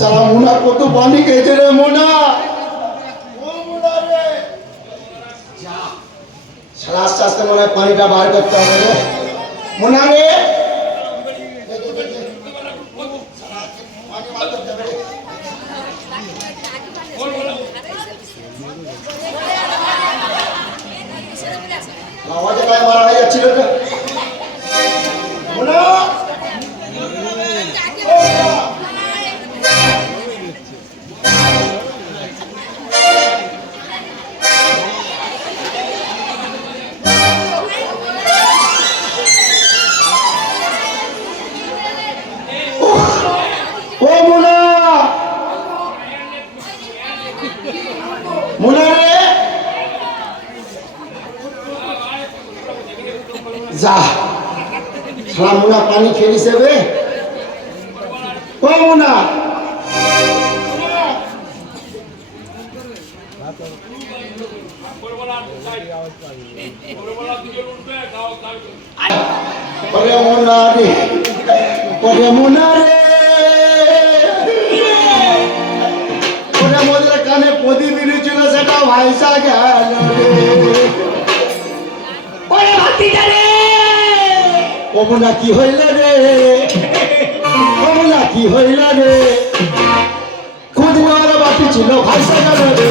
সারা মোনা, কত পানি খেয়েছে রে মোনা? সারা আস্তে আস্তে মনে হয় পানিটা বার করতে হবে রে। মোনা রে। ওরে মোনা রে ওরে মোনা রে ওরে মোদের কানে প্রদীপ ছিল সেটা ভাইসা গেল রে। ওরে ভাতিজা রে। অমনা কি হইল রে? অমনা কি হইল রে? ছিল রে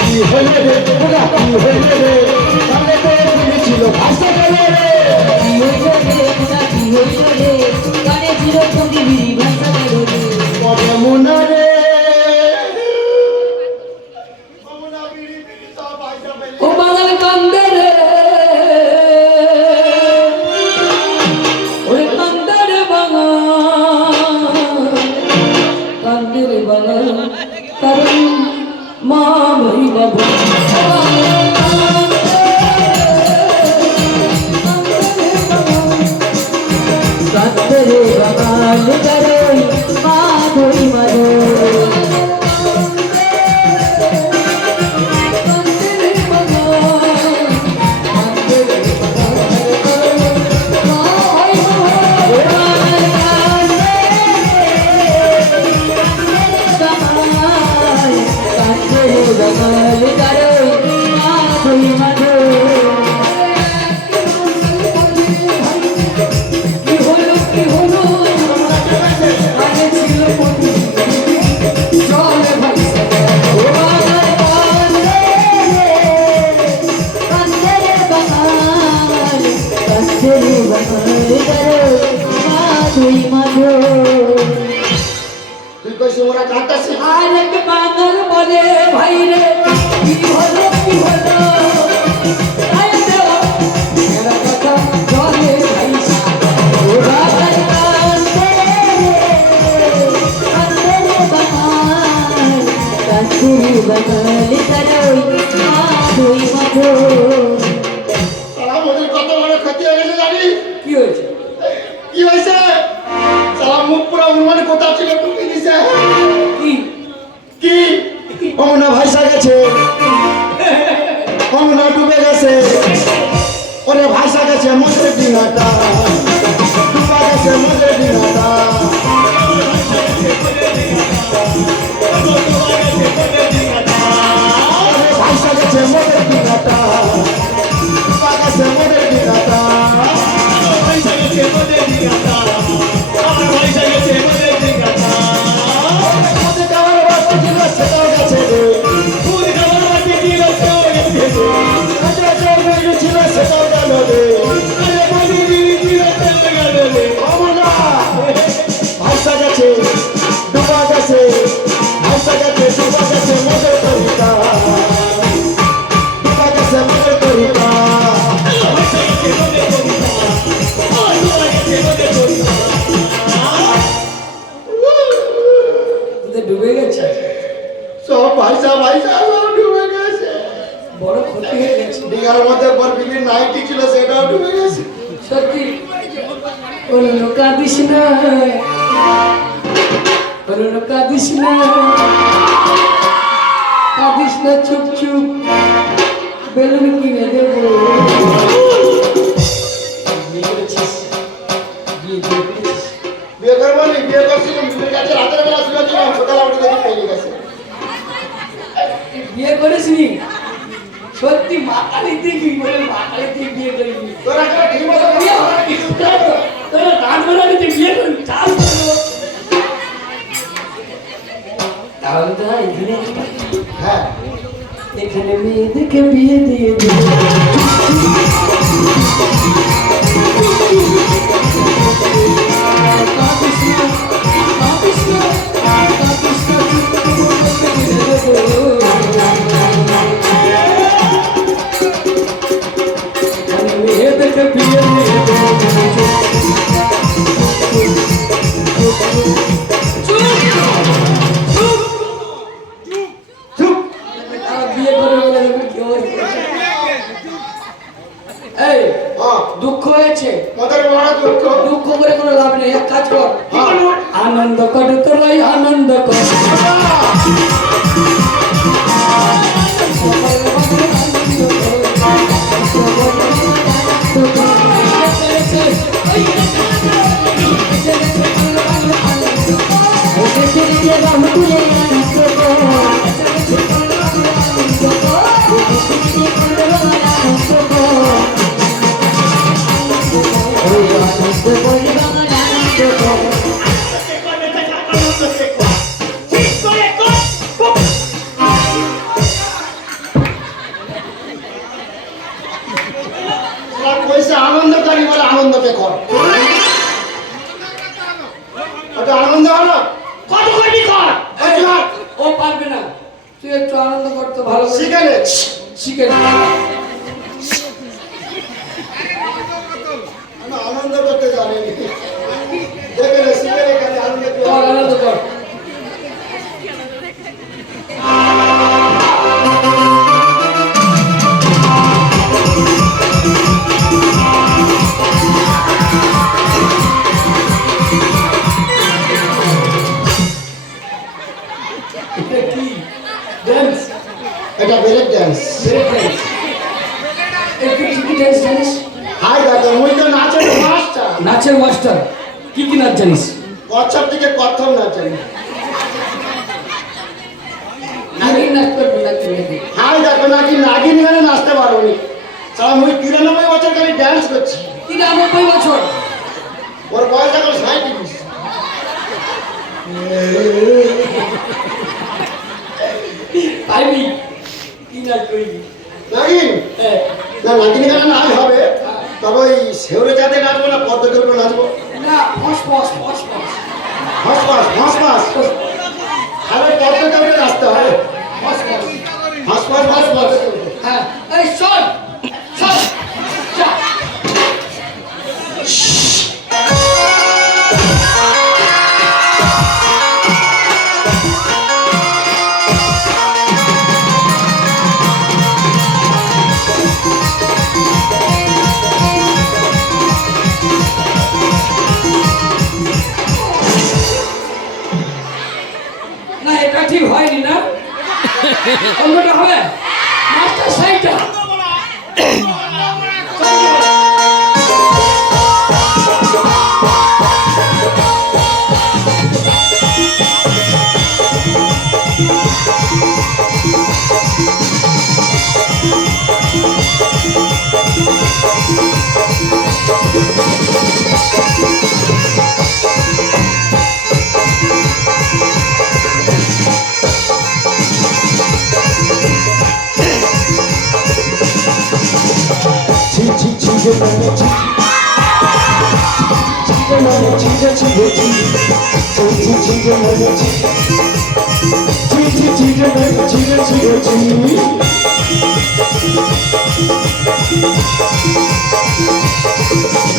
কি হইল রে কি হইল রে তাহলে তো ছিল ভাইসা গেল রে কি হইল রে কি হইল রে কানে ছিল তোকে ভাষা গেল রে অমনা I'm Ayo, ayo, এখানে মধ্যে একবার বিলি নাইটি ছিল সেটাও ডুবে গেছে সত্যি অন্য কাঁদিস না অন্য কাঁদিস না কাঁদিস না চুপ চুপ বেলুন কিনে দেবো বিয়ে করবো নি বিয়ে করছি কাছে রাতের বেলা শুনেছিলাম সকালে উঠে দেখি পেয়ে গেছে বিয়ে করিস নি সত্যি মাতালি দেখি বলে মাতালি দিয়ে বিয়ে করিনি তোরা হয় কি? তোরা রাত বেলাতে বিয়ে করবি চাষ করব। তাহলে তো এখানে হ্যাঁ। এখানে মেয়েদেরকে বিয়ে দিয়ে দেবো। মেয়েদেরকে হয়েছে। মদের মহা দুঃখ দুঃখ করে কোনো তোরা সারা মুই তিরানব্বই বছর খালি ডান্স করছি। তিরানব্বই বছর। ওর বয়স এখন সাঁত্রিশ পাইবি কি নাচ করবি নাগিন? হ্যাঁ। না নাগিন গানে নাচ হবে তবে ওই শেউরে জাতে নাচবো না পদ্মকের উপর নাচবো? না ফস ফস ফস ফস হাঁস পাস হাঁস পাস খালি পদ্মকের উপরে নাচতে হবে ফস ফস পাস হ্যাঁ। এই শোন মানে ছি ছি যে ছি যে ছি ছি ছি ছি যে মানে ছি ছি ছি ছি যে মানে ছি যে ছি যে ছি এই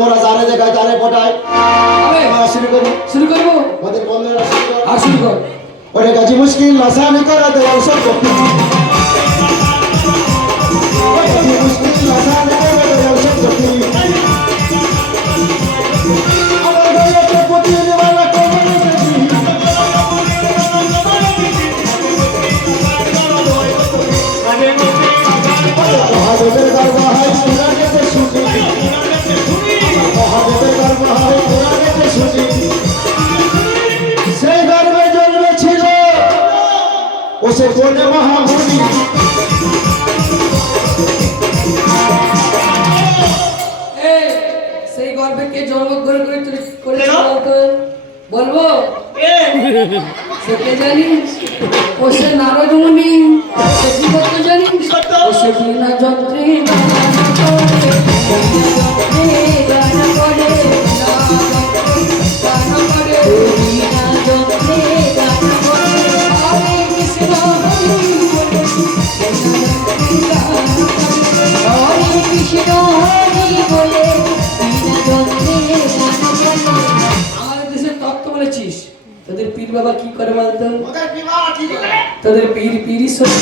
মোরা জানে জায়গায় জানে পটায়। আমরা শুরু করি শুরু করব? ওদের বন্ধুরা শুরু কর। আর শুরু কর। ওরে কাছে মুশকিল আসামি করা দে ঔষধ সেই গর্বে জন্মেছিল ও সে কোনে সেই গর্বে কে জন্মগ্রহণ করে বলব সে কে জানিস ও সে নারদ সে কি জানিস ও সে বিনা যন্ত্রে কৃষ্ণ হরে বলে, বিনা যন্ত্রে গান করে। আমাদের দেশের তত্ত্ব বলেছিস তোদের পীর বাবা কি করে বলতো তোদের পীর পীরি সত্য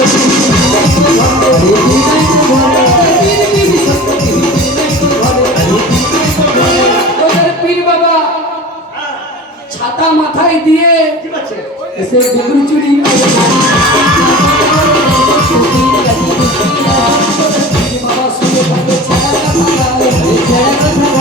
তোদের পীর বাবা ছাতা মাথায় দিয়ে এসে বেগুন চুরি Yeah.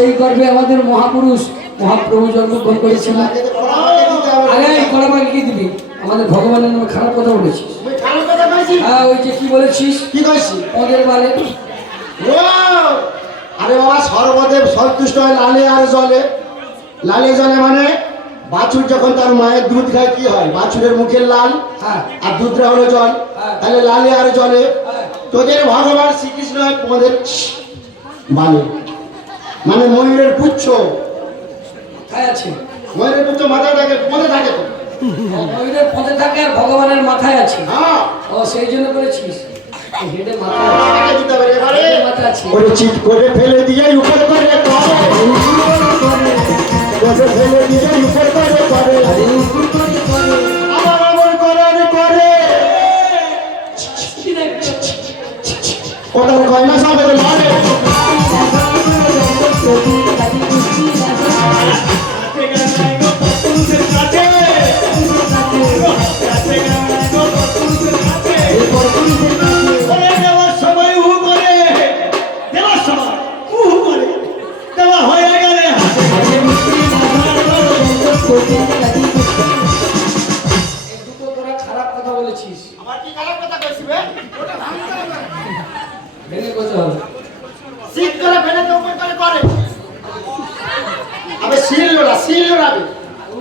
সেই গর্বে আমাদের মহাপুরুষ মহাপ্রভু জন্মগ্রহণ করেছিল আরে কড়াবাকে কি দিবি আমাদের ভগবানের নামে খারাপ কথা বলেছিস? হ্যাঁ ওই যে কি বলেছিস কি কইছিস? ওদের ও! আরে বাবা সর্বদেব সন্তুষ্ট হয় লালে আর জলে লালে জলে মানে বাছুর যখন তার মায়ের দুধ খায় কি হয় বাছুরের মুখের লাল হ্যাঁ আর দুধটা হলো জল হ্যাঁ। তাহলে লালে আর জলে হ্যাঁ। তোদের ভগবান শ্রীকৃষ্ণ হয় তোমাদের বালে মানে ময়ূরের পুচ্ছ। কোথায় আছে? ময়ূরের পুচ্ছ মাথায় থাকে পদে থাকে তো। ময়ূরের পদে থাকে আর ভগবানের মাথায় আছে। হ্যাঁ। ও সেই জন্য করেছিস। হেডে মাথা দিতে হবে এবারে। হেডে মাথা আছে। ওরে চিট করে ফেলে দিয়ে উপর করে করে করে। ফেলে দিয়ে উপর করে করে। আবার আবার করে আরে করে ওটার গয়না সব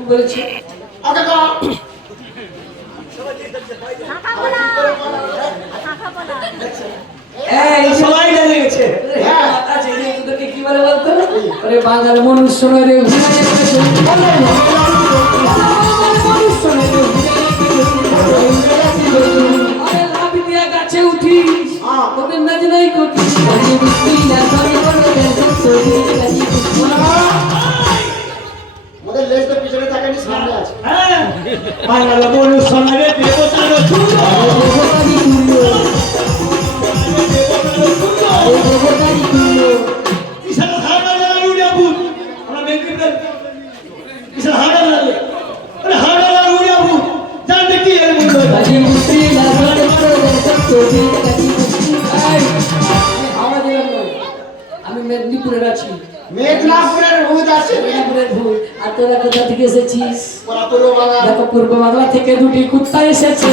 বলেছি। ওকে কর এই যে সবাই জেনে গেছে হ্যাঁ মাথা ছেড়ে তোদেরকে কি বলে বলতো আরে মন নয় রে গেছে উঠিস তোদের নাচ নাই হাওড়া জেলার নয় আমি মেদিনীপুরের আছি। মেদিনীপুরের ভূত আছে। মেদিনীপুরের ভুল আর তোরা কোথা থেকে এসেছিস? পূর্ব বাংলা দেখো পূর্ব বাংলা থেকে দুটি কুত্তা এসেছে।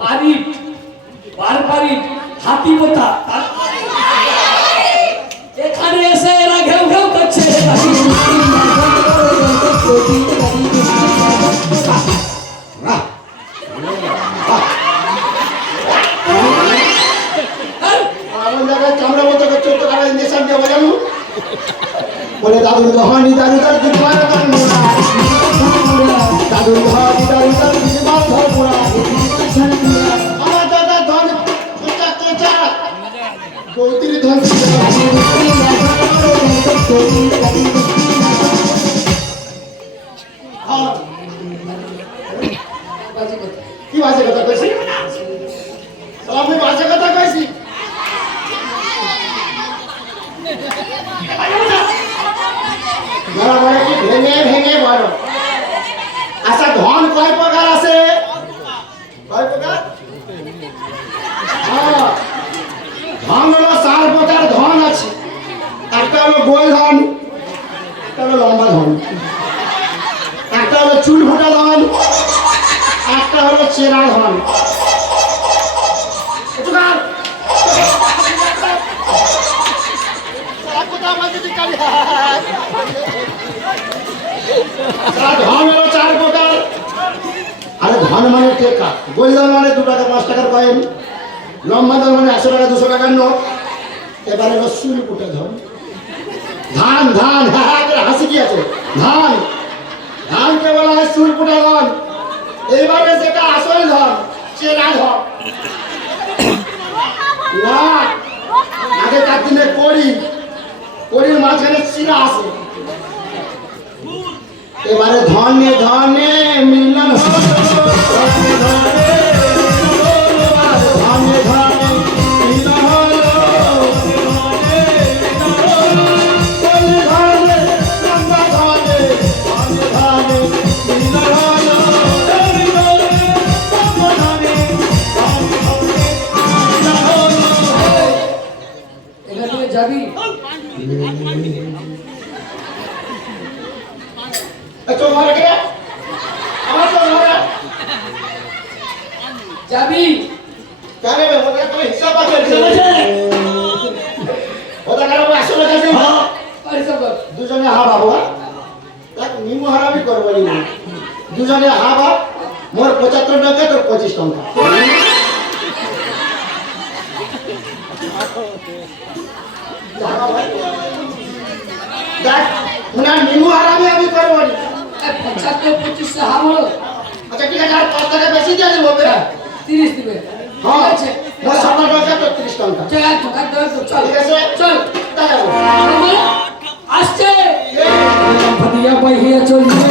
পারিট বার পারিট হাতি পোতা এখানে এসে এরা ঘেউ ঘেউ করছে। দাদুর দহানি দাদু দাদু দাদুর আচ্ছা ধন কয় প্রকার আছে? ধন হলো চার প্রকার ধন আছে। একটা হলো গোল ধন, একটা হলো লম্বা ধন। একটা হলো চুল ফুটা ধন, একটা হলো চেরা ধন। আর ধন হলো চার প্রকার আরে ধন মানে টেকা গোলদান মানে দু টাকা, পাঁচ টাকার কয়েন। লম্বা ধন মানে একশো টাকা, দুশো টাকার নোট। এবারে হলো চুল ফুটা ধন, ধান হ্যাঁ হ্যাঁ হাসি কি আছে? ধান। ধানকে বলা হয় ফুটা ধন। এবারে যেটা আসল ধন চেনা ধন। না আগেকার দিনে করি করির মাঝখানে চিরা আছে। এবারে ধনে ধনে মিলন বাপ মোর পঁচাত্তর টাকা তোর পঁচিশ টাকা। দেখ নিমু হারামি আমি করব পঁচাত্তর পঁচিশে আচ্ছা ঠিক আছে আর পাঁচ টাকা বেশি দিয়ে দেবো বে তিরিশ দিবে। হ্যাঁ আছে। মোর সত্তর টাকা তোর তিরিশ ঠিক আছে? চল আসছে। চলছে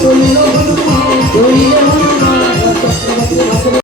চলিল চলিল